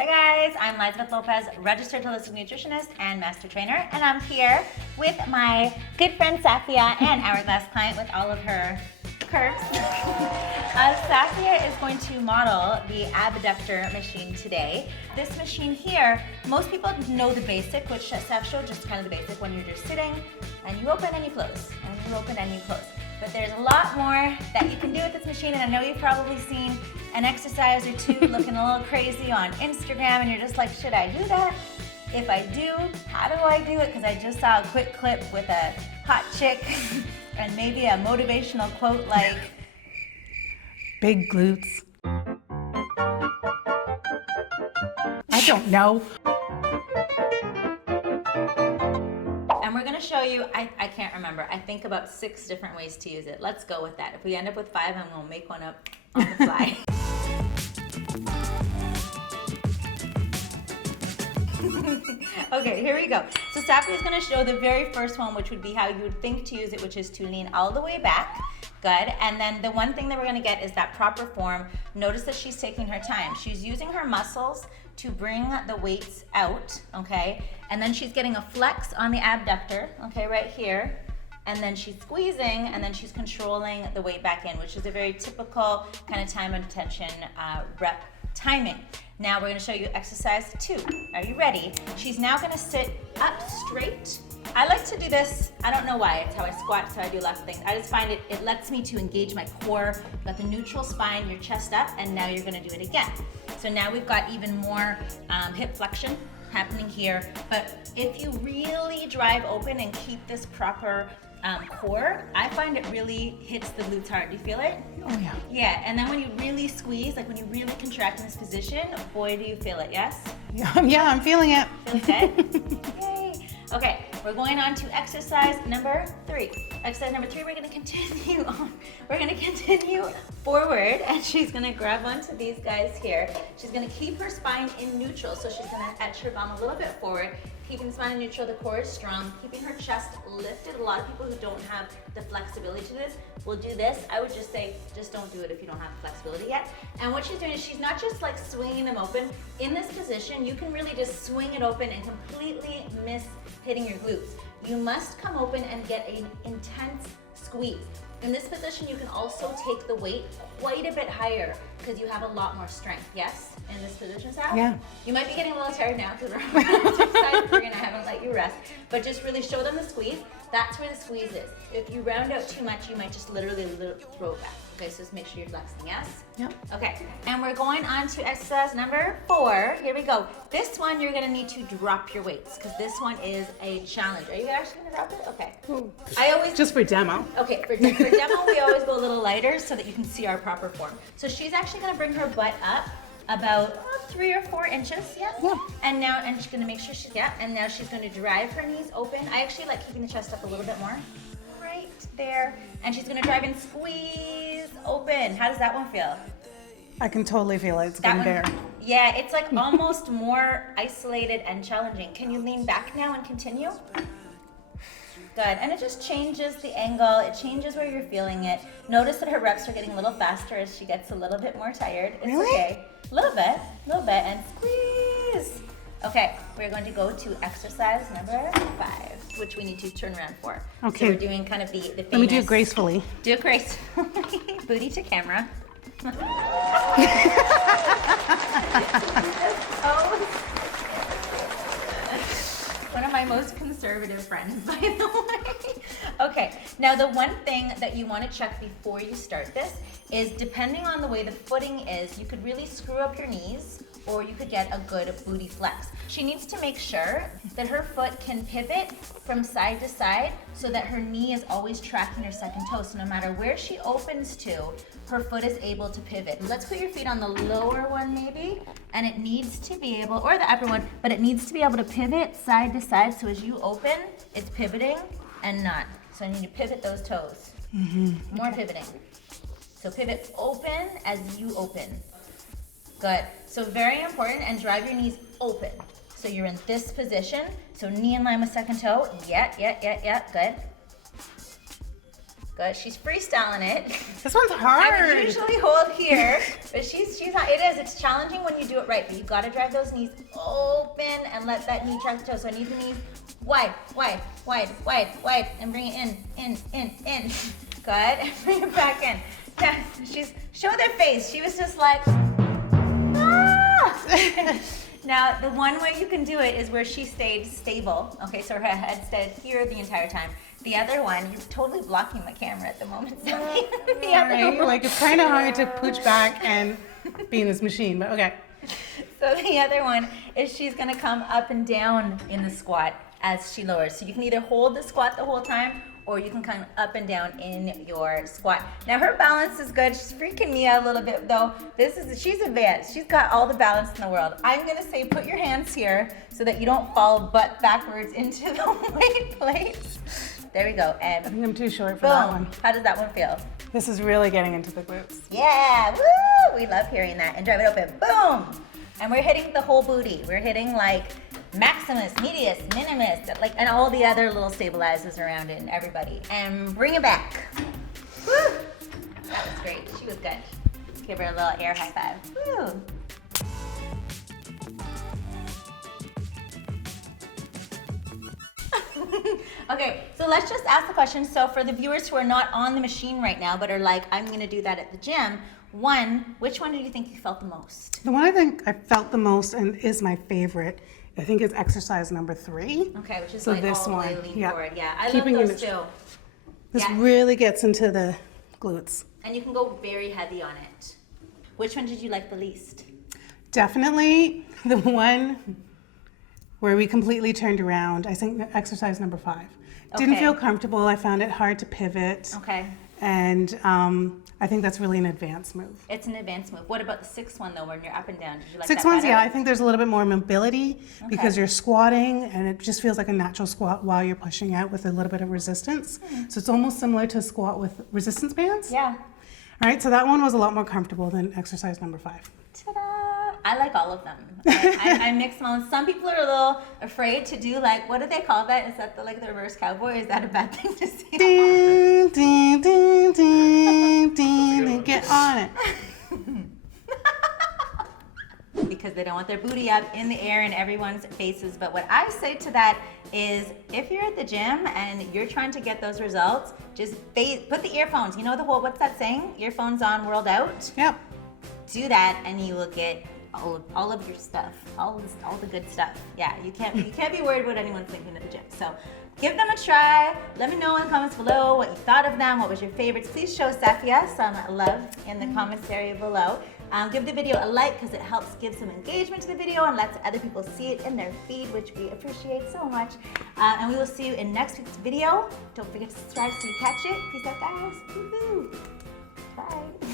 Hey guys, I'm LYZABETH Lopez, registered holistic nutritionist and master trainer, and I'm here with my good friend Safia and hourglass client with all of her curves. Safia is going to model the Abductor Machine today. This machine here, most people know the basic, which Saf showed, just kind of the basic when you're just sitting and you open and you close, and you open and you close. But there's a lot more that you can do with this machine, and I know you've probably seen an exercise or two looking a little crazy on Instagram, and you're just like, should I do that? If I do, how do I do it? Because I just saw a quick clip with a hot chick and maybe a motivational quote like, big glutes. I don't know. and we're gonna show you, I can't remember, I think about 6 different ways to use it. Let's go with that. If we end up with 5, I'm gonna make one up on the fly. Okay, here we go. So Safia is going to show the very first one, which would be how you would think to use it, which is to lean all the way back. Good. And then the one thing that we're going to get is that proper form. Notice that she's taking her time. She's using her muscles to bring the weights out, okay? And then she's getting a flex on the abductor, okay, right here. And then she's squeezing, and then she's controlling the weight back in, which is a very typical kind of time and attention rep timing. Now we're going to show you exercise 2. Are you ready? She's now going to sit up straight. I like to do this, I don't know why, it's how I squat, so I do lots of things. I just find it lets me to engage my core. You've got the neutral spine, your chest up, and now you're going to do it again. So now we've got even more hip flexion happening here. But if you really drive open and keep this proper core, I find it really hits the glutes hard. Do you feel it? Oh yeah. Yeah, and then when you really squeeze, like when you really contract in this position, boy, do you feel it, yes? Yeah, I'm feeling it. Feel good? Yay. Okay, we're going on to exercise number 3. Exercise number 3, we're gonna continue on. We're gonna continue forward, and she's gonna grab onto these guys here. She's gonna keep her spine in neutral, so she's gonna etch her bum a little bit forward, keeping the spine in neutral, the core is strong, keeping her chest lifted. A lot of people who don't have the flexibility to this will do this. I would just say, just don't do it if you don't have the flexibility yet. And what she's doing is she's not just like swinging them open. In this position, you can really just swing it open and completely miss hitting your glutes. You must come open and get an intense squeeze. In this position, you can also take the weight quite a bit higher because you have a lot more strength. Yes? In this position, Sal? Yeah. You might be getting a little tired now because we're going to haven't let you rest. But just really show them the squeeze. That's where the squeeze is. If you round out too much, you might just literally throw it back. Okay, so just make sure you're flexing, yes? Yep. Okay, and we're going on to exercise number 4. Here we go. This one, you're gonna need to drop your weights because this one is a challenge. Are you actually gonna drop it? Okay. Ooh. I always Just for demo. Okay, for demo, we always go a little lighter so that you can see our proper form. So she's actually gonna bring her butt up about 3 or 4 inches, yes? Yeah. And now, and she's gonna make sure she's, and now she's gonna drive her knees open. I actually like keeping the chest up a little bit more. Right there. And she's gonna drive and squeeze open. How does that one feel? I can totally feel it. It's That getting one, there. yeah, it's like almost more isolated and challenging. Can you lean back now and continue? Good, and it just changes the angle, it changes where you're feeling it. Notice that her reps are getting a little faster as she gets a little bit more tired. It's Really? okay. A little bit, and squeeze. Okay, we're going to go to exercise number 5, which we need to turn around for. Okay. So we're doing kind of the famous... Let me do it gracefully. Do it gracefully. Booty to camera. One of my most conservative friends, by the way. Okay, now the one thing that you want to check before you start this is, depending on the way the footing is, you could really screw up your knees, or you could get a good booty flex. She needs to make sure that her foot can pivot from side to side so that her knee is always tracking her second toe. So no matter where she opens to, her foot is able to pivot. Let's put your feet on the lower one maybe, and it needs to be able, or the upper one, but it needs to be able to pivot side to side. So as you open, it's pivoting and not. So I need to pivot those toes. More pivoting. So pivot open as you open. Good. So very important, and drive your knees open. So you're in this position. So knee in line with second toe. Yeah. Good. Good. She's freestyling it. This one's I hard. would usually hold here, but she's not. It is. It's challenging when you do it right, but you gotta drive those knees open and let that knee track the toe. So I need the knees wide, wide, wide, wide, wide, and bring it in. Good. And bring it back in. Yeah. Show their face. She was just like, ah! Now, the one way you can do it is where she stayed stable. Okay, so her head stayed here the entire time. The other one, you're totally blocking my camera at the moment. So the other Right? one. Like it's kind of hard to pooch back and be in this machine, but okay. So the other one is she's gonna come up and down in the squat as she lowers. So you can either hold the squat the whole time, or you can come up and down in your squat. Now her balance is good. She's freaking me out a little bit though. She's advanced. She's got all the balance in the world. I'm gonna say put your hands here so that you don't fall butt backwards into the weight plates. There we go. I And think I'm too short for that boom. one. How does that one feel? This is really getting into the glutes. Yeah, woo! We love hearing that. And drive it open, boom! And we're hitting the whole booty. We're hitting like maximus, medius, minimus, like, and all the other little stabilizers around it and everybody. And bring it back. Woo! That was great. She was good. Give her a little air high five. Woo! Okay, so let's just ask the question. So for the viewers who are not on the machine right now, but are like, I'm gonna do that at the gym, which one do you think you felt the most? The one I think I felt the most and is my favorite, I think is exercise number 3. Okay, which is So like this all the way one, lean yeah. forward. Yeah, I Keeping love in those the- too. This Yeah. really gets into the glutes. And you can go very heavy on it. Which one did you like the least? Definitely the one where we completely turned around. I think exercise number 5. Didn't Okay. feel comfortable. I found it hard to pivot. Okay, And I think that's really an advanced move. it's an advanced move. What about the 6th one though, when you're up and down? Did you like 6 that ones, better? yeah, I think there's a little bit more mobility because Okay. you're squatting and it just feels like a natural squat while you're pushing out with a little bit of resistance. So it's almost similar to a squat with resistance bands. Yeah. All right, so that one was a lot more comfortable than exercise number 5. Ta-da! I like all of them. I mix them all. Some people are a little afraid to do like, what do they call that? Is that the reverse cowboy? Is that a bad thing to say? Ding, ding, ding, ding, ding, ding, get on it. Because they don't want their booty up in the air in everyone's faces. But what I say to that is, if you're at the gym and you're trying to get those results, just put the earphones. You know the whole, what's that saying? Earphones on, world out? Yep. Do that and you will get all of your stuff, all the good stuff. Yeah, you can't be worried about anyone thinking at the gym. So give them a try. Let me know in the comments below what you thought of them, what was your favorites. Please show Safia some love in the comments area below. Give the video a like because it helps give some engagement to the video and lets other people see it in their feed, which we appreciate so much. And we will see you in next week's video. Don't forget to subscribe so you catch it. Peace out, guys. Woo-hoo. Bye.